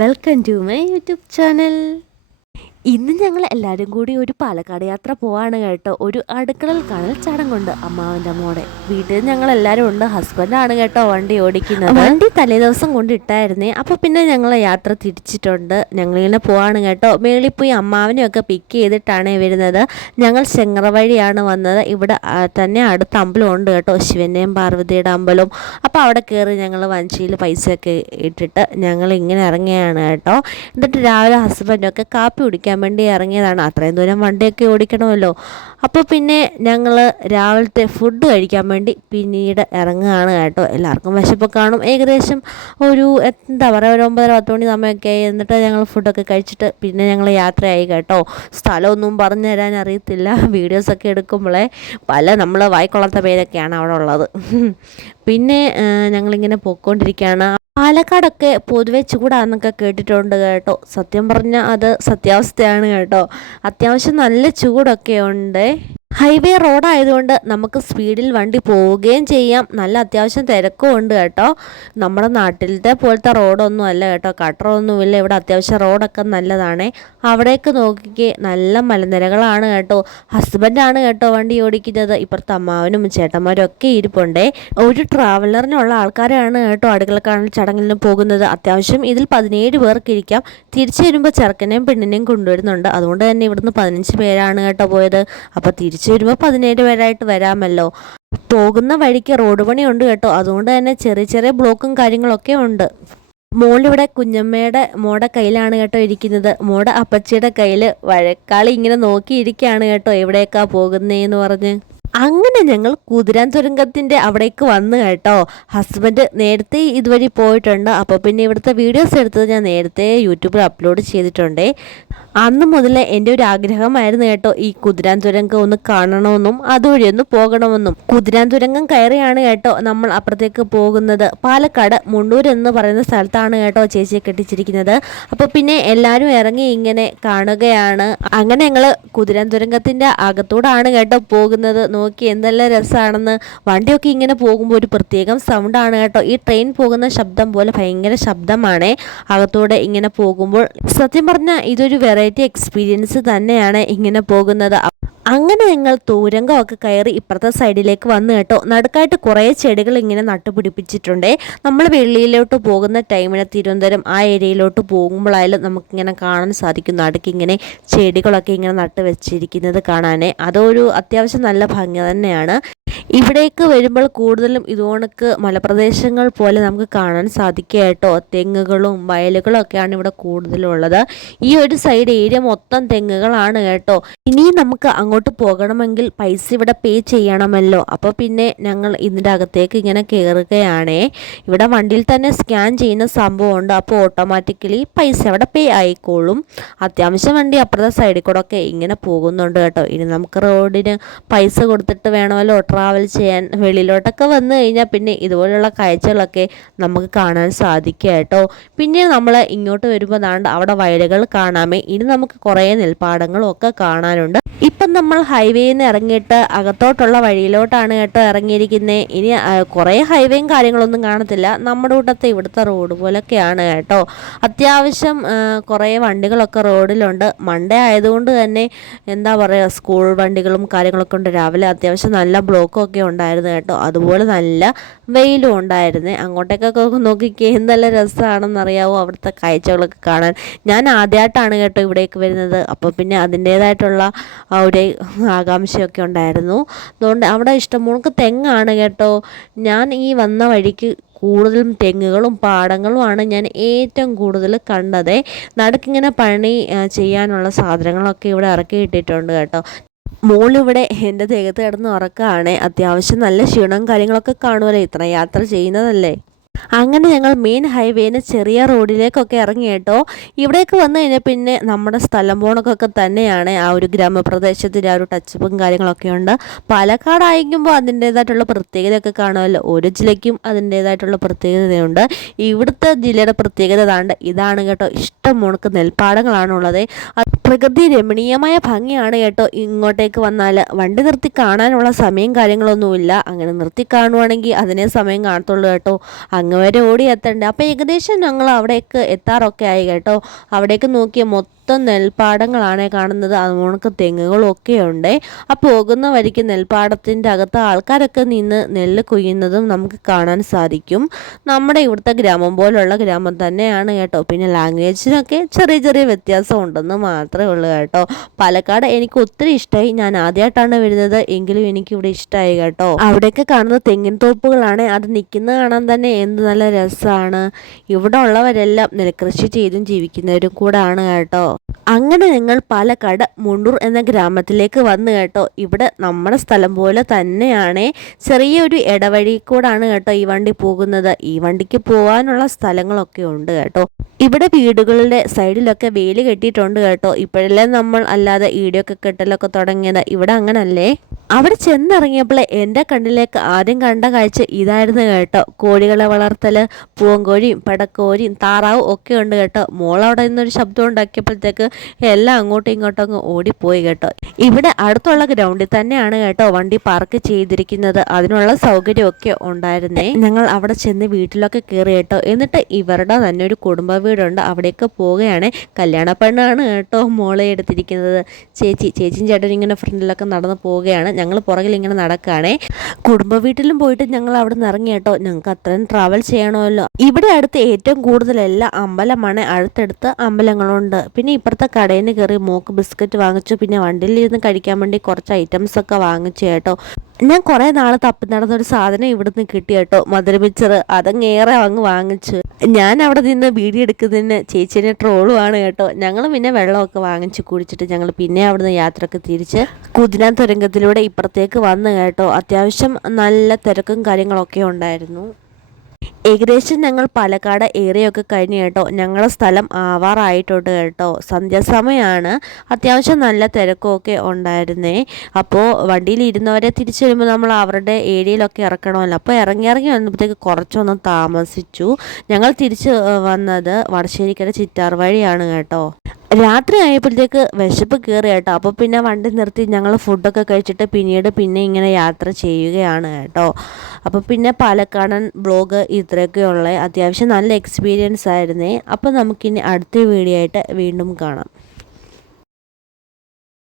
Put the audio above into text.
Welcome to my YouTube channel. ഇന്ന് ഞങ്ങൾ എല്ലാവരും കൂടി ഒരു പാലക്കാട് യാത്ര പോവാണ് കേട്ടോ. ഒരു അടുക്കളൽ കാണൽ ചടങ്ങുണ്ട് അമ്മാവന്റെ മോടെ. വീട്ടിൽ ഞങ്ങൾ എല്ലാവരും ഉണ്ട് ഹസ്ബൻഡാണ് കേട്ടോ വണ്ടി ഓടിക്കുന്നത്. വണ്ടി തലേദിവസം കൊണ്ട് ഇട്ടായിരുന്നേ. അപ്പോൾ പിന്നെ ഞങ്ങൾ യാത്ര തിരിച്ചിട്ടുണ്ട്. ഞങ്ങളിങ്ങനെ പോവാണ് കേട്ടോ. മേളിൽ പോയി അമ്മാവനെയൊക്കെ പിക്ക് ചെയ്തിട്ടാണ് വരുന്നത്. ഞങ്ങൾ ചെങ്ങറ വഴിയാണ് വന്നത്. ഇവിടെ തന്നെ അടുത്ത അമ്പലം ഉണ്ട് കേട്ടോ. ശിവന്റെയും പാർവതിയുടെ അമ്പലം അപ്പോൾ അവിടെ കയറി ഞങ്ങൾ വഞ്ചിയിൽ പൈസയൊക്കെ ഇട്ടിട്ട് ഞങ്ങൾ ഇങ്ങനെ ഇറങ്ങിയാണ് കേട്ടോ. എന്നിട്ട് രാവിലെ ഹസ്ബൻഡൊക്കെ കാപ്പി കുടിക്കാൻ വേണ്ടി ഇറങ്ങിയതാണ്. അത്രയും ദൂരം വണ്ടിയൊക്കെ ഓടിക്കണമല്ലോ. അപ്പോൾ പിന്നെ ഞങ്ങൾ രാവിലത്തെ ഫുഡ് കഴിക്കാൻ വേണ്ടി പിന്നീട് ഇറങ്ങുകയാണ് കേട്ടോ. എല്ലാവർക്കും വിശപ്പ് കാണും. ഏകദേശം ഒരു എന്താ പറയുക ഒരു ഒമ്പതര പത്ത് മണി സമയമൊക്കെ ആയി. എന്നിട്ട് ഞങ്ങൾ ഫുഡൊക്കെ കഴിച്ചിട്ട് പിന്നെ ഞങ്ങൾ യാത്രയായി കേട്ടോ. സ്ഥലമൊന്നും പറഞ്ഞു തരാൻ അറിയത്തില്ല. വീഡിയോസൊക്കെ എടുക്കുമ്പോഴേ പല നമ്മൾ വായിക്കൊള്ളാത്ത പേരൊക്കെയാണ് അവിടെ ഉള്ളത്. പിന്നെ ഞങ്ങളിങ്ങനെ പോയിക്കൊണ്ടിരിക്കുകയാണ്. പാലക്കാടൊക്കെ പൊതുവെ ചൂടാണെന്നൊക്കെ കേട്ടിട്ടുണ്ട് കേട്ടോ. സത്യം പറഞ്ഞാൽ അത് സത്യാവസ്ഥയാണ് കേട്ടോ. അത്യാവശ്യം നല്ല ചൂടൊക്കെ ഉണ്ട്. ഹൈവേ റോഡായതുകൊണ്ട് നമുക്ക് സ്പീഡിൽ വണ്ടി പോവുകയും ചെയ്യാം. നല്ല അത്യാവശ്യം തിരക്കും ഉണ്ട് കേട്ടോ. നമ്മുടെ നാട്ടിലത്തെ പോലത്തെ റോഡൊന്നും അല്ല കേട്ടോ. കട്ടറൊന്നുമില്ല. ഇവിടെ അത്യാവശ്യം റോഡൊക്കെ നല്ലതാണേ. അവിടേക്ക് നോക്കിക്കേ നല്ല മലനിരകളാണ് കേട്ടോ. ഹസ്ബൻഡാണ് കേട്ടോ വണ്ടി ഓടിക്കുന്നത്. ഇപ്പുറത്തെ അമ്മാവനും ചേട്ടന്മാരും ഒക്കെ ഇരിപ്പുണ്ടേ. ഒരു ട്രാവലറിനുള്ള ആൾക്കാരാണ് കേട്ടോ അടുക്കള അടുക്കളക്കാണൽ ചടങ്ങിന് പോകുന്നത്. അത്യാവശ്യം ഇതിൽ പതിനേഴ് പേർക്ക് ഇരിക്കാം. തിരിച്ചു വരുമ്പോൾ ചെറുക്കനെയും പെണ്ണിനെയും കൊണ്ടുവരുന്നുണ്ട്. അതുകൊണ്ട് തന്നെ ഇവിടുന്ന് പതിനഞ്ച് പേരാണ് കേട്ടോ പോയത്. അപ്പോൾ വരുമ്പോൾ പതിനേഴ് പേരായിട്ട് വരാമല്ലോ. പോകുന്ന വഴിക്ക് റോഡ് പണിയുണ്ട് കേട്ടോ. അതുകൊണ്ട് തന്നെ ചെറിയ ചെറിയ ബ്ലോക്കും കാര്യങ്ങളൊക്കെ ഉണ്ട്. മോളിവിടെ കുഞ്ഞമ്മയുടെ മോടെ കയ്യിലാണ് കേട്ടോ ഇരിക്കുന്നത്. മോടെ അപ്പച്ചിയുടെ കയ്യിൽ വഴക്കാളി ഇങ്ങനെ നോക്കിയിരിക്കുകയാണ് കേട്ടോ. എവിടേക്കാ പോകുന്നേന്ന് പറഞ്ഞ്. അങ്ങനെ ഞങ്ങൾ കുതിരാൻ തുരങ്കത്തിന്റെ അവിടേക്ക് വന്നു കേട്ടോ. ഹസ്ബൻഡ് നേരത്തെ ഇതുവഴി പോയിട്ടുണ്ട്. അപ്പോൾ പിന്നെ ഇവിടുത്തെ വീഡിയോസ് എടുത്തത് ഞാൻ നേരത്തെ യൂട്യൂബിൽ അപ്ലോഡ് ചെയ്തിട്ടുണ്ടേ. അന്ന് മുതലേ എന്റെ ഒരു ആഗ്രഹമായിരുന്നു കേട്ടോ ഈ കുതിരാൻ തുരങ്കം ഒന്ന് കാണണമെന്നും അതുവഴി ഒന്ന് പോകണമെന്നും. കുതിരാൻ തുരങ്കം കയറിയാണ് കേട്ടോ നമ്മൾ അപ്പുറത്തേക്ക് പോകുന്നത്. പാലക്കാട് മുണ്ടൂർ എന്ന് പറയുന്ന സ്ഥലത്താണ് കേട്ടോ ചേച്ചിയെ കെട്ടിച്ചിരിക്കുന്നത്. അപ്പോൾ പിന്നെ എല്ലാവരും ഇറങ്ങി ഇങ്ങനെ കാണുകയാണ്. അങ്ങനെ ഞങ്ങൾ കുതിരാൻ തുരങ്കത്തിന്റെ അകത്തൂടാണ് കേട്ടോ പോകുന്നത്. നോക്കി എന്തെല്ലാം രസമാണെന്ന് വണ്ടിയൊക്കെ ഇങ്ങനെ പോകുമ്പോൾ ഒരു പ്രത്യേകം സൗണ്ടാണ് കേട്ടോ. ഈ ട്രെയിൻ പോകുന്ന ശബ്ദം പോലെ ഭയങ്കര ശബ്ദമാണ്. അകത്തൂടെ ഇങ്ങനെ പോകുമ്പോൾ സത്യം പറഞ്ഞാൽ ഇതൊരു വെറൈറ്റി എക്സ്പീരിയൻസ് തന്നെയാണ് ഇങ്ങനെ പോകുന്നത്. അങ്ങനെ ഞങ്ങൾ തൂരങ്കമൊക്കെ കയറി ഇപ്പുറത്തെ സൈഡിലേക്ക് വന്നു കേട്ടോ. നടുക്കായിട്ട് കുറേ ചെടികൾ ഇങ്ങനെ നട്ടുപിടിപ്പിച്ചിട്ടുണ്ട്. നമ്മൾ വെള്ളിയിലോട്ട് പോകുന്ന ടൈമിന് തിരുവനന്തപുരം ആ ഏരിയയിലോട്ട് പോകുമ്പോഴായാലും നമുക്കിങ്ങനെ കാണാൻ സാധിക്കും. നടുക്കിങ്ങനെ ചെടികളൊക്കെ ഇങ്ങനെ നട്ട് വെച്ചിരിക്കുന്നത് കാണാനേ അതൊരു അത്യാവശ്യം നല്ല ഭംഗി തന്നെയാണ്. ഇവിടേക്ക് വരുമ്പോൾ കൂടുതലും ഇതുകണക്ക് മലപ്രദേശങ്ങൾ പോലെ നമുക്ക് കാണാൻ സാധിക്കുക കേട്ടോ. തെങ്ങുകളും വയലുകളും ഒക്കെയാണ് ഇവിടെ കൂടുതലുള്ളത്. ഈ ഒരു സൈഡ് ഏരിയ മൊത്തം തെങ്ങുകളാണ് കേട്ടോ. ഇനി നമുക്ക് അങ്ങോട്ട് പോകണമെങ്കിൽ പൈസ ഇവിടെ പേ ചെയ്യണമല്ലോ. അപ്പോൾ പിന്നെ ഞങ്ങൾ ഇതിന്റെ അകത്തേക്ക് ഇങ്ങനെ കയറുകയാണേ ഇവിടെ വണ്ടിയിൽ തന്നെ സ്കാൻ ചെയ്യുന്ന സംഭവമുണ്ട് അപ്പോൾ ഓട്ടോമാറ്റിക്കലി പൈസ അവിടെ പേ ആയിക്കോളും. അത്യാവശ്യം വണ്ടി അപ്പുറത്തെ സൈഡിൽ കൂടെ ഒക്കെ ഇങ്ങനെ പോകുന്നുണ്ട് കേട്ടോ. ഇനി നമുക്ക് റോഡിന് പൈസ കൊടുത്തിട്ട് വേണമല്ലോ ട്രാവൽ ചെയ്യാൻ വെളിയിലോട്ടൊക്കെ വന്നു കഴിഞ്ഞാൽ പിന്നെ ഇതുപോലുള്ള കാഴ്ചകളൊക്കെ നമുക്ക് കാണാൻ സാധിക്കുക കേട്ടോ. പിന്നെ നമ്മൾ ഇങ്ങോട്ട് വരുമ്പോൾ ദാണ്ട് അവിടെ വയലുകൾ കാണാമേ. ഇനി നമുക്ക് കുറേ നെൽപ്പാടങ്ങളും ഒക്കെ കാണാനുണ്ട്. ഇപ്പം നമ്മൾ ഹൈവേയിൽ നിന്ന് ഇറങ്ങിയിട്ട് അകത്തോട്ടുള്ള വഴിയിലോട്ടാണ് കേട്ടോ ഇറങ്ങിയിരിക്കുന്നത് ഇനി കുറേ ഹൈവേയും കാര്യങ്ങളൊന്നും കാണത്തില്ല. നമ്മുടെ കൂട്ടത്തെ ഇവിടുത്തെ റോഡ് പോലൊക്കെയാണ് കേട്ടോ. അത്യാവശ്യം കുറേ വണ്ടികളൊക്കെ റോഡിലുണ്ട് മൺഡേ ആയതുകൊണ്ട് തന്നെ എന്താ പറയുക സ്കൂൾ വണ്ടികളും കാര്യങ്ങളൊക്കെ ഉണ്ട്. രാവിലെ അത്യാവശ്യം നല്ല ബ്ലോക്കും ഒക്കെ ഉണ്ടായിരുന്നു കേട്ടോ. അതുപോലെ നല്ല വെയിലും ഉണ്ടായിരുന്നു. അങ്ങോട്ടേക്കൊക്കെ നോക്കിക്കേ നല്ല രസമാണെന്നറിയാവോ അവിടുത്തെ കാഴ്ചകളൊക്കെ കാണാൻ. ഞാൻ ആദ്യമായിട്ടാണ് കേട്ടോ ഇവിടേക്ക് വരുന്നത്. അപ്പോൾ പിന്നെ അതിന്റേതായിട്ടുള്ള ഒരു ആകാംക്ഷയൊക്കെ ഉണ്ടായിരുന്നു. അതുകൊണ്ട് അവിടെ ഇഷ്ടംപോണക്ക് തെങ്ങാണ് കേട്ടോ. ഞാൻ ഈ വന്ന വഴിക്ക് കൂടുതലും തെങ്ങുകളും പാടങ്ങളുമാണ് ഞാൻ ഏറ്റവും കൂടുതൽ കണ്ടത്. നടുക്കിങ്ങനെ പണി ചെയ്യാനുള്ള സാധനങ്ങളൊക്കെ ഇവിടെ ഇറക്കി ഇട്ടിട്ടുണ്ട് കേട്ടോ. മോളിവിടെ എന്റെ ദേഹത്ത് കിടന്ന് ഉറക്കമാണ് അത്യാവശ്യം നല്ല ക്ഷീണവും കാര്യങ്ങളൊക്കെ കാണുമല്ലോ ഇത്ര യാത്ര ചെയ്യുന്നതല്ലേ? അങ്ങനെ ഞങ്ങൾ മെയിൻ ഹൈവേന്ന് ചെറിയ റോഡിലേക്കൊക്കെ ഇറങ്ങി കേട്ടോ. ഇവിടേക്ക് വന്നു കഴിഞ്ഞാൽ പിന്നെ നമ്മുടെ സ്ഥലം പോണക്കൊക്കെ തന്നെയാണ്. ആ ഒരു ഗ്രാമപ്രദേശത്തിന്റെ ആ ഒരു ടച്ചപ്പും കാര്യങ്ങളൊക്കെ ഉണ്ട്. പാലക്കാടായിരിക്കുമ്പോൾ അതിന്റേതായിട്ടുള്ള പ്രത്യേകതയൊക്കെ കാണുമല്ലോ. ഓരോ ജില്ലയ്ക്കും അതിന്റേതായിട്ടുള്ള പ്രത്യേകതയുണ്ട്. ഇവിടുത്തെ ജില്ലയുടെ പ്രത്യേകത താണ്ട് ഇതാണ് കേട്ടോ. ഇഷ്ടം മുണക്ക് നെൽപ്പാടങ്ങളാണുള്ളത്. പ്രകൃതി രമണീയമായ ഭംഗിയാണ് കേട്ടോ. ഇങ്ങോട്ടേക്ക് വന്നാൽ വണ്ടി നിർത്തി കാണാനുള്ള സമയം കാര്യങ്ങളൊന്നുമില്ല. അങ്ങനെ നിർത്തി കാണുവാണെങ്കിൽ അതിനെ സമയം കാണത്തുള്ളൂ കേട്ടോ. അങ്ങ് വരെ ഓടി എത്തണ്ടേ അപ്പോൾ ഏകദേശം ഞങ്ങൾ അവിടേക്ക് എത്താറൊക്കെ ആയി കേട്ടോ. അവിടേക്ക് നോക്കിയ മൊത്തം നെൽപ്പാടങ്ങളാണ് കാണുന്നത്. അതുകൊണ്ട് തെങ്ങുകളൊക്കെ ഉണ്ട് ആ പോകുന്ന വഴിക്ക് നെൽപ്പാടത്തിന്റെ അകത്ത് ആൾക്കാരൊക്കെ നിന്ന് നെല്ല് കൊയ്യുന്നതും നമുക്ക് കാണാൻ സാധിക്കും. നമ്മുടെ ഇവിടുത്തെ ഗ്രാമം പോലുള്ള ഗ്രാമം തന്നെയാണ് കേട്ടോ. പിന്നെ ലാംഗ്വേജിനൊക്കെ ചെറിയ ചെറിയ വ്യത്യാസം ഉണ്ടെന്ന് മാത്രമേ ഉള്ളൂ കേട്ടോ. പാലക്കാട് എനിക്ക് ഒത്തിരി ഇഷ്ടമായി ഞാൻ ആദ്യമായിട്ടാണ് വരുന്നത്. എങ്കിലും എനിക്കിവിടെ ഇഷ്ടമായി കേട്ടോ. അവിടെയൊക്കെ കാണുന്ന തെങ്ങിൻ തോപ്പുകളാണ്. അത് നിൽക്കുന്ന കാണാൻ തന്നെ എന്ത് നല്ല രസമാണ് ഇവിടെ ഉള്ളവരെല്ലാം നെൽകൃഷി ചെയ്തും ജീവിക്കുന്നവരും കൂടെ ആണ് കേട്ടോ. അങ്ങനെ ഞങ്ങൾ പാലക്കാട് മുണ്ടൂർ എന്ന ഗ്രാമത്തിലേക്ക് വന്നു കേട്ടോ. ഇവിടെ നമ്മുടെ സ്ഥലം പോലെ തന്നെയാണ്. ചെറിയൊരു ഇടവഴി കൂടാണ് കേട്ടോ ഈ വണ്ടി പോകുന്നത്. ഈ വണ്ടിക്ക് പോകാനുള്ള സ്ഥലങ്ങളൊക്കെ ഉണ്ട് കേട്ടോ. ഇവിടെ വീടുകളുടെ സൈഡിലൊക്കെ വേലി കെട്ടിയിട്ടുണ്ട് കേട്ടോ. ഇപ്പോഴല്ലേ നമ്മൾ അല്ലാതെ ഈടിയൊക്കെ കെട്ടലൊക്കെ തുടങ്ങിയത്. ഇവിടെ അങ്ങനല്ലേ? അവിടെ ചെന്നിറങ്ങിയപ്പോൾ എന്റെ കണ്ണിലേക്ക് ആദ്യം കണ്ട കാഴ്ച ഇതായിരുന്നു കേട്ടോ. കോഴികളെ വളർത്തൽ പൂവങ്കോഴിയും പടക്കോഴിയും താറാവും ഒക്കെ ഉണ്ട് കേട്ടോ. മോളവിടെ നിന്നൊരു ശബ്ദം ഉണ്ടാക്കിയപ്പോഴത്തേക്ക് എല്ലാം അങ്ങോട്ടും ഇങ്ങോട്ടും അങ്ങ് ഓടിപ്പോയി കേട്ടോ. ഇവിടെ അടുത്തുള്ള ഗ്രൗണ്ടിൽ തന്നെയാണ് കേട്ടോ വണ്ടി പാർക്ക് ചെയ്തിരിക്കുന്നത്. അതിനുള്ള സൗകര്യമൊക്കെ ഉണ്ടായിരുന്നേ. ഞങ്ങൾ അവിടെ ചെന്ന് വീട്ടിലൊക്കെ കയറി കേട്ടോ. എന്നിട്ട് ഇവരുടെ തന്നെ ഒരു കുടുംബ വീടുണ്ട്. അവിടേക്ക് പോവുകയാണ്. കല്യാണ പെണ്ണാണ് കേട്ടോ മോളെ എടുത്തിരിക്കുന്നത്. ചേച്ചി ചേച്ചിയും ചേട്ടനും ഇങ്ങനെ ഫ്രണ്ടിലൊക്കെ നടന്ന് പോവുകയാണ്. ഞങ്ങൾ പുറകിൽ ഇങ്ങനെ നടക്കുകയാണേ കുടുംബ വീട്ടിലും പോയിട്ട് ഞങ്ങൾ അവിടെ നിന്ന് ഇറങ്ങി കേട്ടോ. ഞങ്ങൾക്ക് അത്രയും ട്രാവൽ ചെയ്യണമല്ലോ. ഇവിടെ അടുത്ത് ഏറ്റവും കൂടുതൽ എല്ലാ അമ്പലമാണ്. അടുത്തടുത്ത് അമ്പലങ്ങളുണ്ട്. പിന്നെ ഇപ്പുറത്തെ കടയിൽ നിന്ന് കയറി മോക്ക് ബിസ്ക്കറ്റ് വാങ്ങിച്ചു. പിന്നെ വണ്ടിയിൽ ഇരുന്ന് കഴിക്കാൻ വേണ്ടി കുറച്ച് ഐറ്റംസ് ഒക്കെ വാങ്ങിച്ചു കേട്ടോ. ഞാൻ കുറേ നാൾ തപ്പി നടന്നൊരു സാധനം ഇവിടുന്ന് കിട്ടി കേട്ടോ. മധുരമിച്ചർ അതങ്ങേറെ അങ്ങ് വാങ്ങിച്ചു. ഞാൻ അവിടെ നിന്ന് വീഡിയോ എടുക്കുന്നതിന് ചേച്ചീനെ ട്രോളുമാണ് കേട്ടോ. ഞങ്ങൾ പിന്നെ വെള്ളമൊക്കെ വാങ്ങിച്ച് കുടിച്ചിട്ട് ഞങ്ങൾ പിന്നെ അവിടുന്ന് യാത്രയൊക്കെ തിരിച്ച് കുതിരാൻ തുരങ്കത്തിലൂടെ ഇപ്പുറത്തേക്ക് വന്നു കേട്ടോ. അത്യാവശ്യം നല്ല തിരക്കും കാര്യങ്ങളൊക്കെ ഉണ്ടായിരുന്നു. ഏകദേശം ഞങ്ങൾ പാലക്കാട് ഏരിയയൊക്കെ കഴിഞ്ഞ് കേട്ടോ. ഞങ്ങളുടെ സ്ഥലം ആവാറായിട്ടുണ്ട് കേട്ടോ. സന്ധ്യാസമയമാണ് അത്യാവശ്യം നല്ല തിരക്കുമൊക്കെ ഉണ്ടായിരുന്നേ. അപ്പോൾ വണ്ടിയിൽ ഇരുന്നവരെ തിരിച്ചു വരുമ്പോൾ നമ്മൾ അവരുടെ ഏരിയയിലൊക്കെ ഇറക്കണമല്ലോ. അപ്പോൾ ഇറങ്ങി ഇറങ്ങി വന്നപ്പോഴത്തേക്ക് കുറച്ചൊന്ന് താമസിച്ചു. ഞങ്ങൾ തിരിച്ച് വന്നത് വടശ്ശേരിക്കര ചിറ്റാർ വഴിയാണ് കേട്ടോ. രാത്രി ആയപ്പോഴത്തേക്ക് വിശപ്പ് കയറി കേട്ടോ. അപ്പോൾ പിന്നെ വണ്ടി നിർത്തി ഞങ്ങൾ ഫുഡൊക്കെ കഴിച്ചിട്ട് പിന്നീട് പിന്നെ ഇങ്ങനെ യാത്ര ചെയ്യുകയാണ് കേട്ടോ. അപ്പോൾ പിന്നെ പാലക്കാടൻ ബ്ലോഗ് ഇത്രയൊക്കെയുള്ള അത്യാവശ്യം നല്ല എക്സ്പീരിയൻസ് ആയിരുന്നേ. അപ്പോൾ നമുക്കിനി അടുത്ത വീഡിയോ ആയിട്ട് വീണ്ടും കാണാം.